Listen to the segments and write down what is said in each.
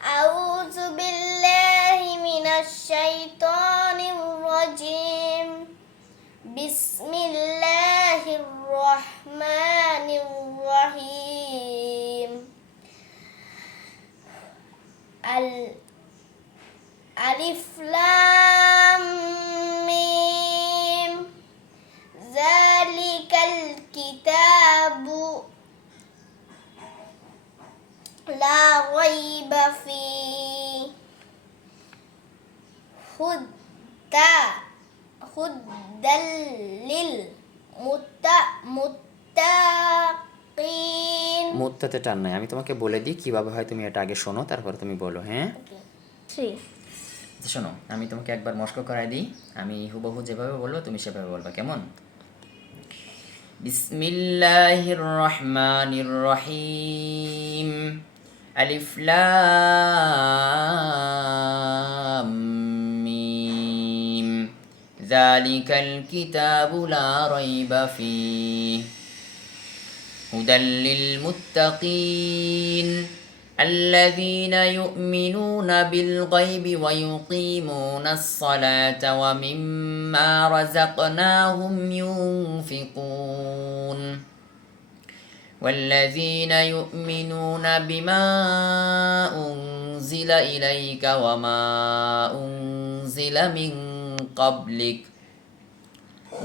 আউযু বিল্লাহি মিনাশ শাইতানির রাজিম বিসমিল্লাহির রহমানির রহিম আলিফ লাম মিম যালিকাল কিতাবু লা রাইবা ফীহি হুদাল লিল মুত্তাকিন। মুত্তাতে টান নাই, আমি তোমাকে বলে দিই কিভাবে হয়, তুমি এটা আগে শোনো তারপর তুমি বলো। হ্যাঁ, শোনো, আমি তোমাকে একবার মস্ক করাই দিই, আমি হুবহু যেভাবে বলবো তুমি সেভাবে বলবা, কেমন? বিসমিল্লাহির রহমানির রহিম আলিফ লাম মিম যালিকাল কিতাবু লা রাইবা ফীহি হুদাল লিল মুত্তাকিন الذين يؤمنون بالغيب ويقيمون الصلاة ومما رزقناهم ينفقون والذين يؤمنون بما أنزل إليك وما أنزل من قبلك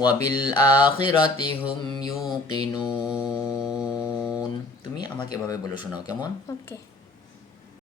وبالآخرة هم يوقنون। তুমি আমাকে এভাবে বলে শোনাও, কেমন? ওকে।